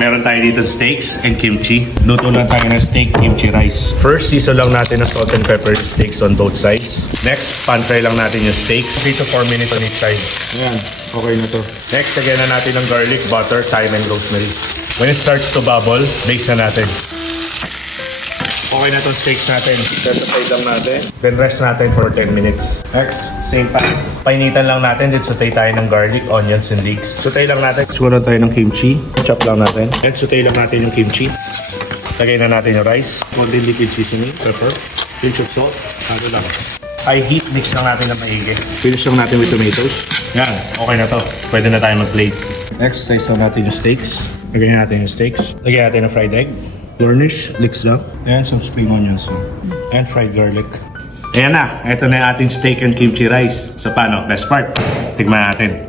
Meron tayo dito steaks and kimchi. Luto lang tayo ng steak, kimchi rice. First, season lang natin ng salt and pepper steaks on both sides. Next, pan fry lang natin yung steak. 3 to 4 minutes on each side. Ayan, okay na to. Next, lagyan na natin ng garlic, butter, thyme, and rosemary. When it starts to bubble, base na natin. Okay na itong steaks natin. Set aside lang natin. Then rest natin for 10 minutes. Next, same pan. Painitan lang natin. Then saute tayo ng garlic, onions, and leeks. Saute lang natin. Susunod tayo ng kimchi. Chop lang natin. Then saute lang natin yung kimchi. Lagay na natin yung rice. Konting liquid seasoning, pepper, pinch of salt. Ano lang. High heat, mix lang natin ng maigi. Finish lang natin with tomatoes. Yan, okay na to. Pwede na tayo mag-plate. Next, slice lang natin yung steaks. Lagyan natin yung steaks. Lagyan natin ng fried egg. Garnish, leeks lang. And some spring onions. And fried garlic. Ayan na. Ito na yung ating steak and kimchi rice. So paano? Best part. Tignan natin.